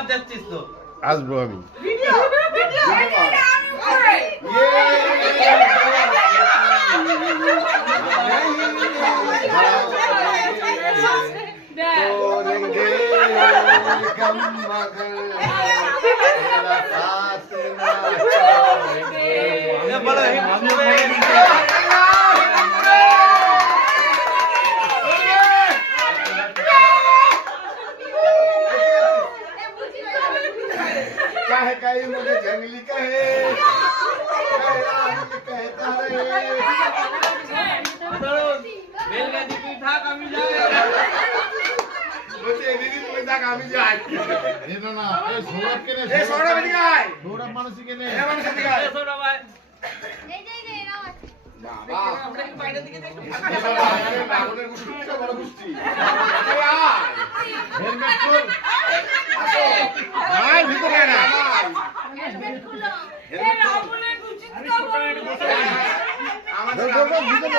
বাদ যাচ্ছিস তো। আসবো আমি। कहे कहे मुझे जंगली कहे कहता रहे বেলগাছি তুই থাক আমি যাই। বলছে দিদি তুমি থাক আমি যাই। না না এই সৌরভ কেনে এই সৌরভ এদিকে আয়। সৌরভ মানসী কেনে এই মানুষ এদিকে আয়। এসো না ভাই। বাবা আমরা কি বাইরে দিকে দেখতে রাবণের গুষ্টি বড় গুষ্টি এই আয় হেলমেট খোল আসো ভাই ভিতরে না আমাদের ভিতরে